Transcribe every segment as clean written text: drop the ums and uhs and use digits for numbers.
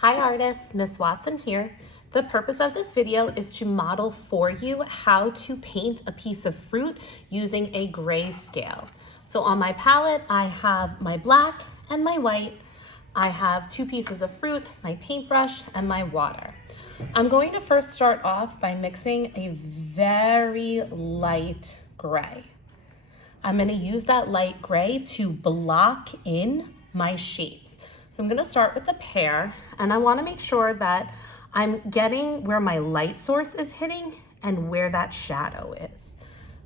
Hi artists, Miss Watson here. The purpose of this video is to model for you how to paint a piece of fruit using a grayscale. So on my palette, I have my black and my white. I have two pieces of fruit, my paintbrush, and my water. I'm going to first start off by mixing a very light gray. I'm going to use that light gray to block in my shapes. So I'm going to start with the pear, and I want to make sure that I'm getting where my light source is hitting and where that shadow is.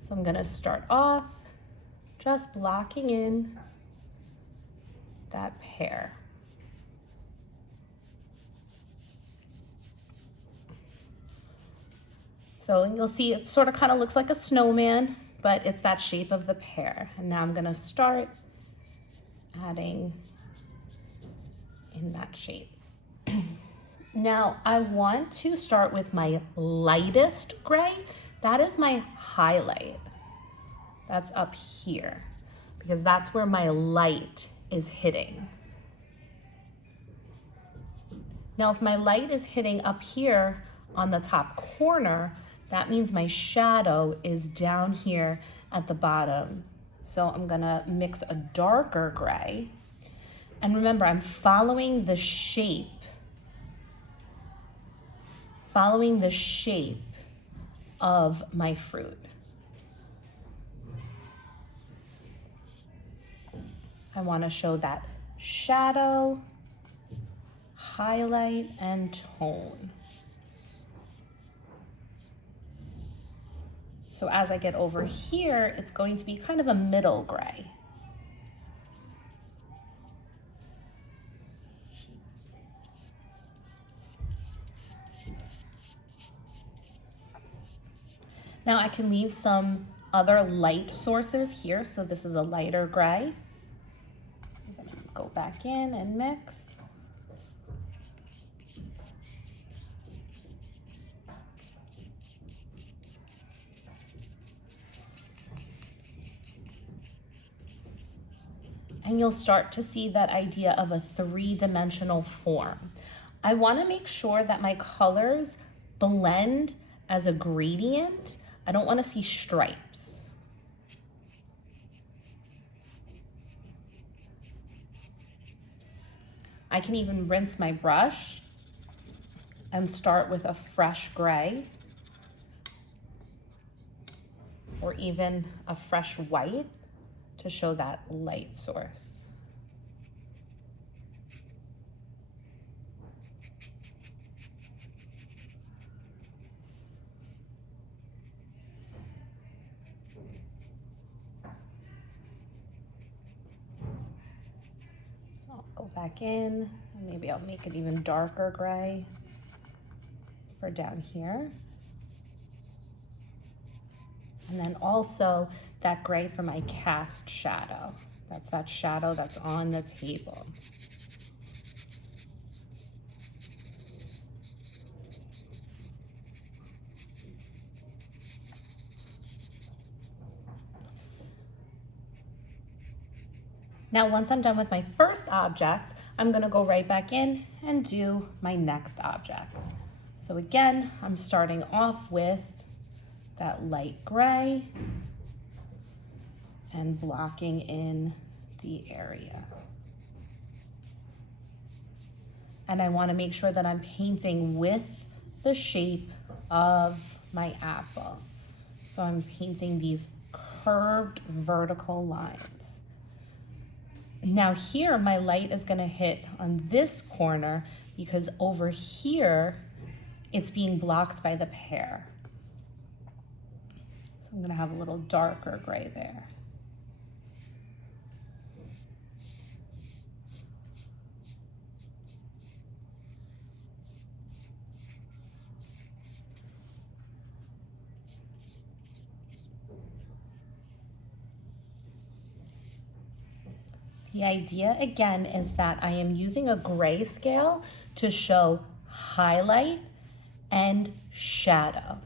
So I'm going to start off just blocking in that pear. So you'll see it sort of kind of looks like a snowman, but it's that shape of the pear. And now I'm going to start adding in that shape. Now I want to start with my lightest gray. That is my highlight. That's up here because that's where my light is hitting. Now if my light is hitting up here on the top corner, that means my shadow is down here at the bottom. So I'm gonna mix a darker gray. And remember, I'm following the shape of my fruit. I want to show that shadow, highlight, and tone. So as I get over here, it's going to be kind of a middle gray. Now I can leave some other light sources here. So this is a lighter gray. I'm gonna go back in and mix. And you'll start to see that idea of a three-dimensional form. I wanna make sure that my colors blend as a gradient. I don't want to see stripes. I can even rinse my brush and start with a fresh gray or even a fresh white to show that light source. So I'll go back in, and maybe I'll make it even darker gray for down here. And then also that gray for my cast shadow. That's that shadow that's on the table. Now, once I'm done with my first object, I'm gonna go right back in and do my next object. So again, I'm starting off with that light gray and blocking in the area. And I wanna make sure that I'm painting with the shape of my apple. So I'm painting these curved vertical lines. Now here, my light is gonna hit on this corner because over here, it's being blocked by the pear. So I'm gonna have a little darker gray there. The idea again is that I am using a grayscale to show highlight and shadow.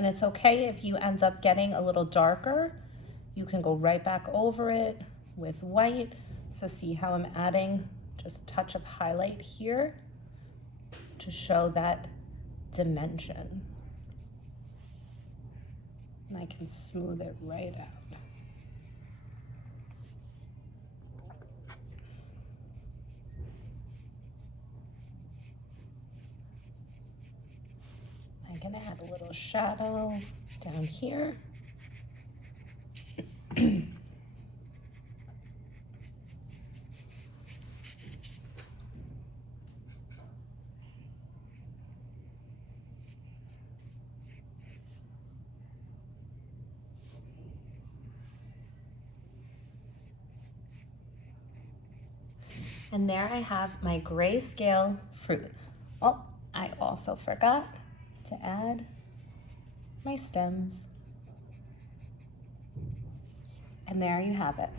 And it's okay if you end up getting a little darker. You can go right back over it with white. So see how I'm adding just a touch of highlight here to show that dimension. And I can smooth it right out. I'm gonna add a little shadow down here. And there I have my grayscale fruit. Oh, I also forgot to add my stems. And there you have it.